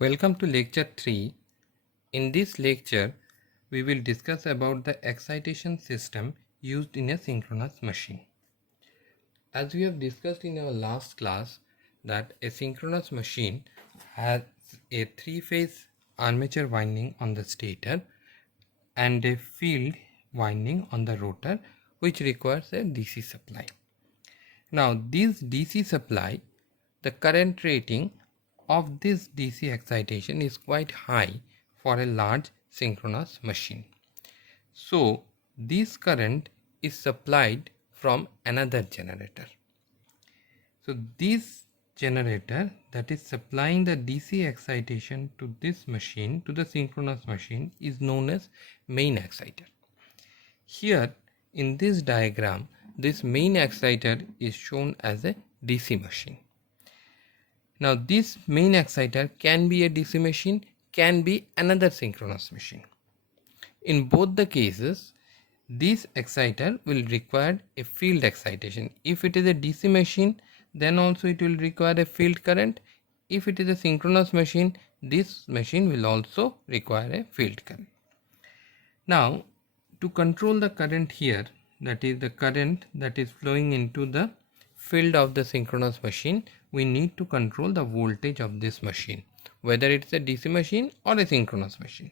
Welcome to lecture 3. In this lecture, we will discuss about the excitation system used in a synchronous machine. As we have discussed in our last class that a synchronous machine has a three-phase armature winding on the stator and a field winding on the rotor, which requires a DC supply. Now this DC supply, the current rating of this DC excitation is quite high for a large synchronous machine. So this current is supplied from another generator. So this generator that is supplying the DC excitation to this machine, to the synchronous machine, is known as main exciter. Here in this diagram, this main exciter is shown as a DC machine. Now this main exciter can be a DC machine, can be another synchronous machine. In both the cases, this exciter will require a field excitation. If it is a DC machine, then also it will require a field current. If it is a synchronous machine, this machine will also require a field current. Now, to control the current here, that is the current that is flowing into the field of the synchronous machine, we need to control the voltage of this machine, whether it's a DC machine or a synchronous machine.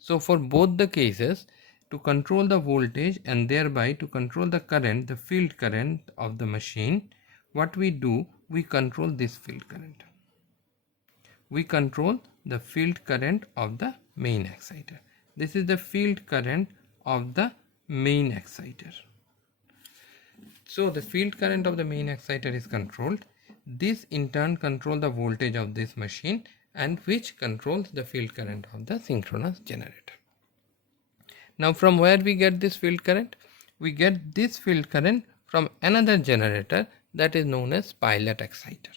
So for both the cases, to control the voltage and thereby to control the current, the field current of the machine, what we do, we control this field current. We control the field current of the main exciter. This is the field current of the main exciter. So the field current of the main exciter is controlled. This in turn controls the voltage of this machine, and which controls the field current of the synchronous generator. Now from where we get this field current? We get this field current from another generator that is known as pilot exciter.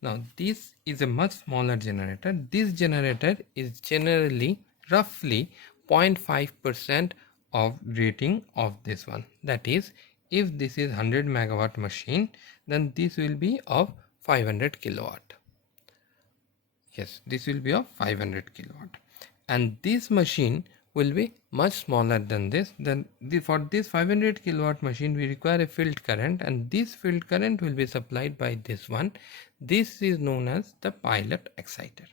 Now this is a much smaller generator. This generator is generally roughly 0.5% of rating of this one. That is, if this is 100 megawatt machine, then this will be of 500 kilowatt. Yes, this will be of 500 kilowatt, and this machine will be much smaller than this. Then for this 500 kilowatt machine we require a field current, and this field current will be supplied by this one. This is known as the pilot exciter.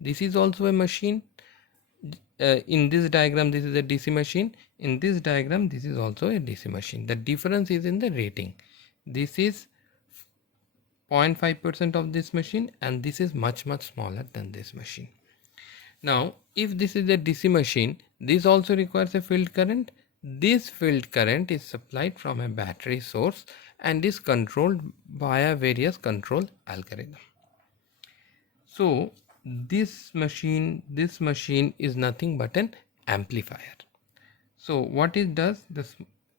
This is also a machine. In this diagram this is a DC machine. In this diagram this is also a DC machine. The difference is in the rating. This is 0.5% of this machine, and this is much smaller than this machine. Now if this is a DC machine, this also requires a field current. This field current is supplied from a battery source and is controlled via various control algorithm. So this machine is nothing but an amplifier. So what it does,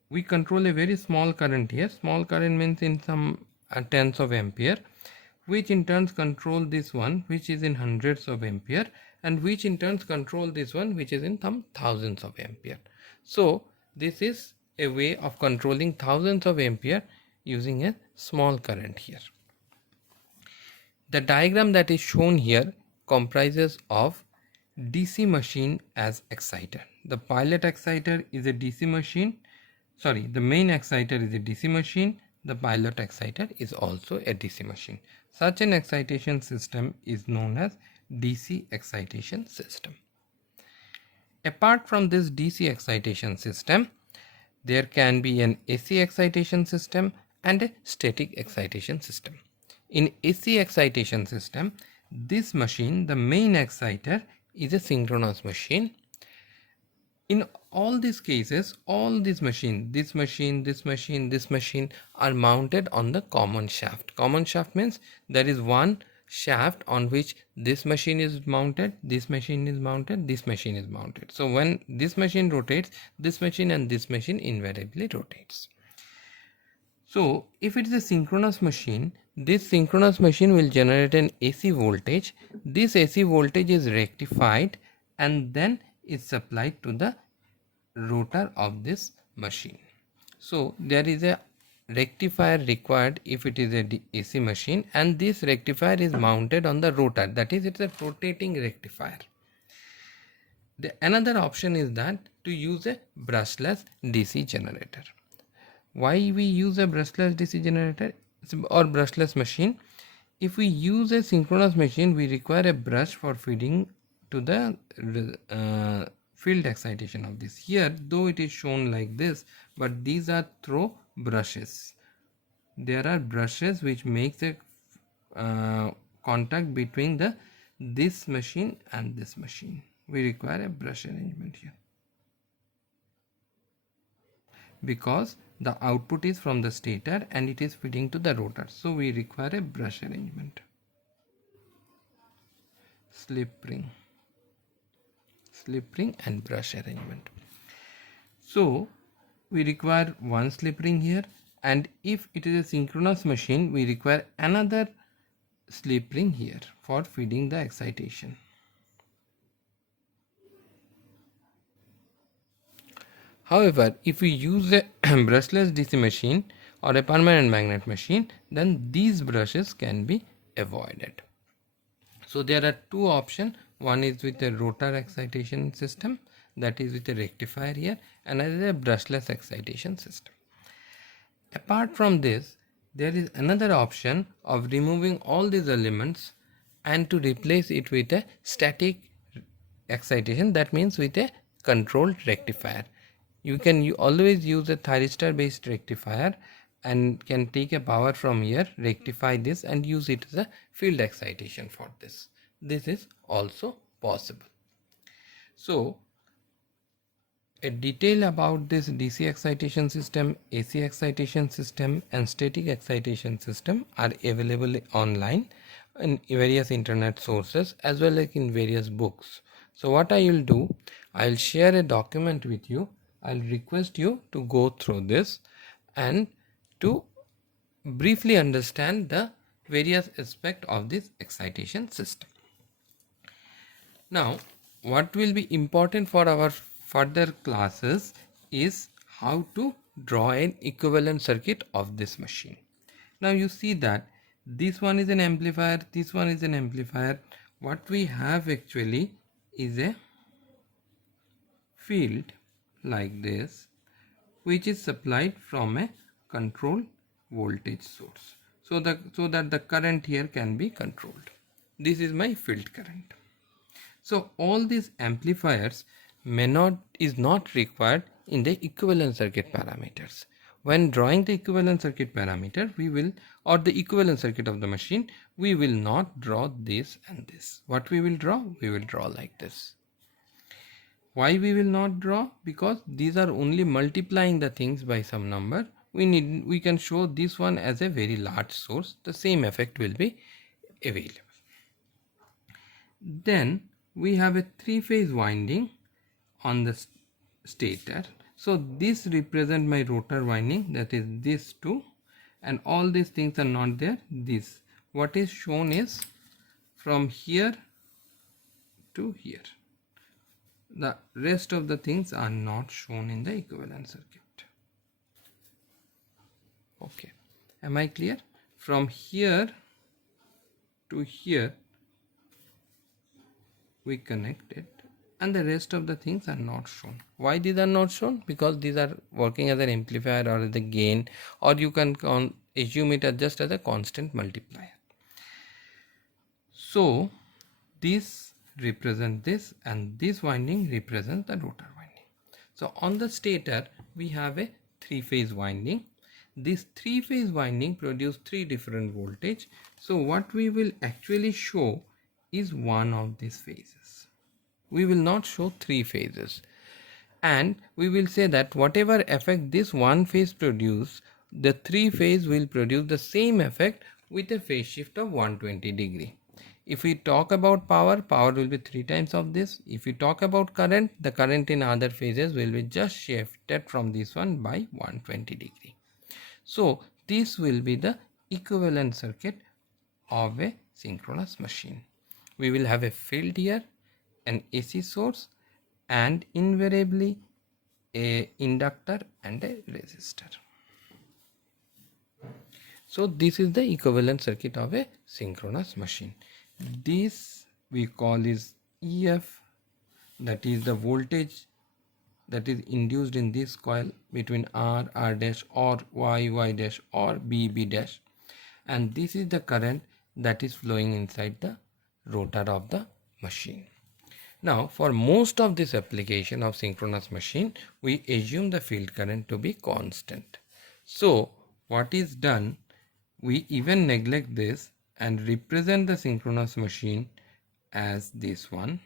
we control a very small current here. Small current means in some tens of ampere, which in turn control this one, which is in hundreds of ampere, and which in turn control this one, which is in some thousands of ampere. So this is a way of controlling thousands of ampere using a small current here. The diagram that is shown here comprises of DC machine as exciter. The pilot exciter is a DC machine. Sorry, the main exciter is a DC machine. The pilot exciter is also a DC machine. Such an excitation system is known as DC excitation system. Apart from this DC excitation system, there can be an AC excitation system and a static excitation system. In AC excitation system, this machine, the main exciter, is a synchronous machine. In all these cases, all these machines, this machine are mounted on the common shaft. Common shaft means there is one shaft on which this machine is mounted, this machine is mounted, this machine is mounted. So when this machine rotates, this machine and this machine invariably rotates. So if it is a synchronous machine, this synchronous machine will generate an AC voltage. This AC voltage is rectified and then is supplied to the rotor of this machine. So there is a rectifier required if it is a AC machine, and this rectifier is mounted on the rotor, that is, it's a rotating rectifier. Another option is that to use a brushless DC generator. Why we use a brushless DC generator or brushless machine? If we use a synchronous machine, we require a brush for feeding to the field excitation of this. Here, though it is shown like this, but these are through brushes. There are brushes which makes a contact between this machine and this machine. We require a brush arrangement here, because the output is from the stator and it is feeding to the rotor, so we require a brush arrangement. Slip ring and brush arrangement. So we require one slip ring here, and if it is a synchronous machine, we require another slip ring here for feeding the excitation. However, if we use a brushless DC machine or a permanent magnet machine, then these brushes can be avoided. So there are two options. One is with a rotor excitation system, that is with a rectifier here, and another is a brushless excitation system. Apart from this, there is another option of removing all these elements and to replace it with a static excitation, that means with a controlled rectifier. You can always use a thyristor based rectifier and can take a power from here, rectify this and use it as a field excitation for this. This is also possible. So a detail about this DC excitation system, AC excitation system and static excitation system are available online in various internet sources as well as in various books. So what I will do, I will share a document with you. I'll request you to go through this and to briefly understand the various aspects of this excitation system. Now, what will be important for our further classes is how to draw an equivalent circuit of this machine. Now you see that this one is an amplifier, this one is an amplifier. What we have actually is a field like this, which is supplied from a control voltage source, so that the current here can be controlled. This is my field current. So all these amplifiers is not required in the equivalent circuit parameters. When drawing the equivalent circuit parameter, we will, or the equivalent circuit of the machine, we will not draw this and this. What we will draw? We will draw like this. Why we will not draw? Because these are only multiplying the things by some number. We can show this one as a very large source. The same effect will be available. Then we have a three-phase winding on the stator. So this represents my rotor winding, that is this two, and all these things are not there. This, what is shown is from here to here. The rest of the things are not shown in the equivalent circuit. Okay, am I clear? From here to here we connect it, and the rest of the things are not shown. Why these are not shown? Because these are working as an amplifier or as a gain, or you can assume it as just as a constant multiplier. So this represents this, and this winding represents the rotor winding. So on the stator we have a three-phase winding. This three-phase winding produces three different voltage. So what we will actually show is one of these phases. We will not show three phases, and we will say that whatever effect this one phase produce, the three phase will produce the same effect with a phase shift of 120 degree. If we talk about power will be 3 times of this. If we talk about current, the current in other phases will be just shifted from this one by 120 degree. So this will be the equivalent circuit of a synchronous machine. We will have a field here, an AC source, and invariably a inductor and a resistor. So this is the equivalent circuit of a synchronous machine. This we call is EF, that is the voltage that is induced in this coil between R, R dash, or Y, Y dash, or B, B dash, and this is the current that is flowing inside the rotor of the machine. Now for most of this application of synchronous machine, we assume the field current to be constant. So what is done, we even neglect this and represent the synchronous machine as this one.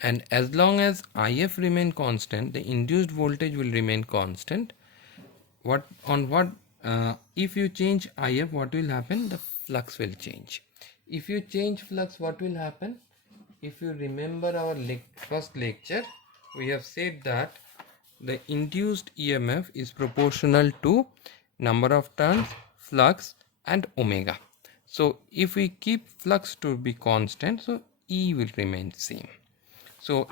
And as long as IF remain constant, the induced voltage will remain constant. If you change IF, what will happen? The flux will change. If you change flux, what will happen? If you remember our first lecture, we have said that the induced EMF is proportional to number of turns, flux, and omega. So if we keep flux to be constant, so E will remain same. So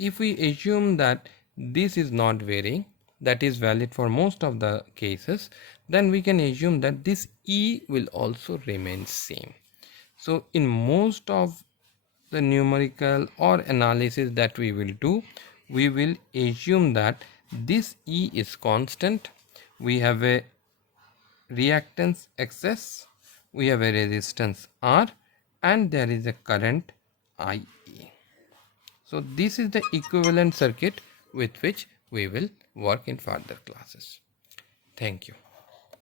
if we assume that this is not varying, that is valid for most of the cases, then we can assume that this E will also remain same. So in most of the numerical or analysis that we will do, we will assume that this E is constant, we have a reactance XS, we have a resistance R, and there is a current IA. So this is the equivalent circuit with which we will work in further classes. Thank you.